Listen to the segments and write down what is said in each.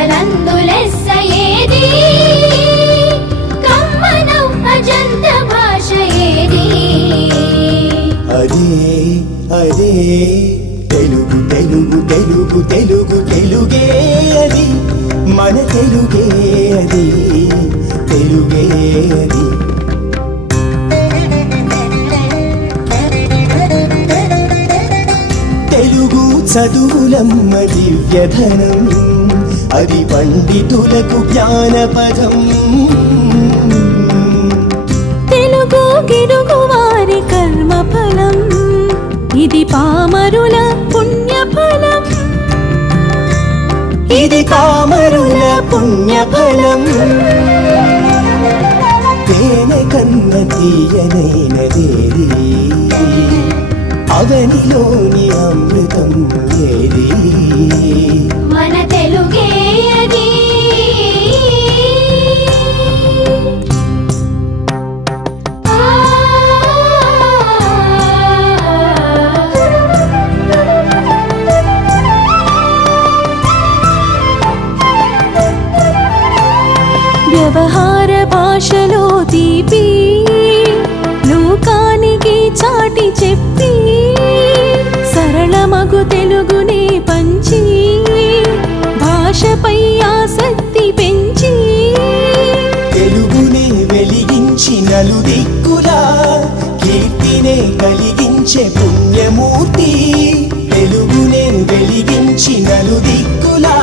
అసలందులెస్స ఏది కమ్మనౌ అజంత భాష ఏది అదే అదే తెలుగు తెలుగు తెలుగు తెలుగు తెలుగే అది మన తెలుగే అది తెలుగే అది తెలుగు చదువులమ్మ దివ్యధనం అది పండితులకు జ్ఞానపదం తెలుగు గిడుగు వారి కర్మఫలం ఇది పామరుల పుణ్యఫలం ఇది పామరుల పుణ్యఫలం తేనె కన్న తీయనైనదేది అవనిలోని అమృతం ఏది మన తెలుగే అది వ్యవహార భాషలో తీపి లోకానికి చాటి చెప్పి సరళమగు తెలుగునే పంచి భాషపై ఆసక్తి పెంచి తెలుగునే వెలిగించి నలుదిక్కులా కీర్తినే కలిగించే పుణ్యమూర్తి తెలుగునే వెలిగించి నలుదిక్కులా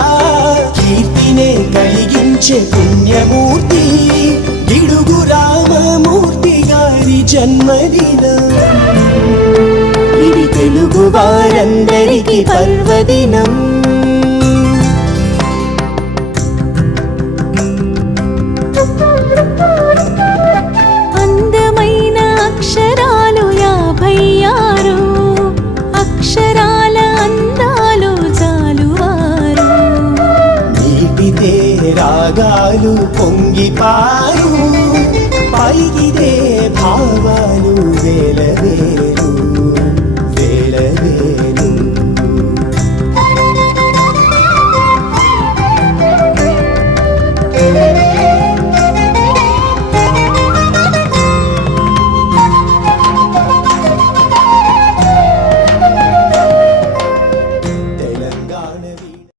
కీర్తినే కలిగించే పుణ్యమూర్తి గిడుగు రామమూర్తి గారి జన్మదినం ఇది తెలుగు వారందరికీ పర్వదినం అందమైన అక్షరాలు 56 అక్షరాల అందాలు చాలువారు నీటితే రాగాలు పొంగిపారు పలికితే భావాలు వేలవేలు వేలవేలు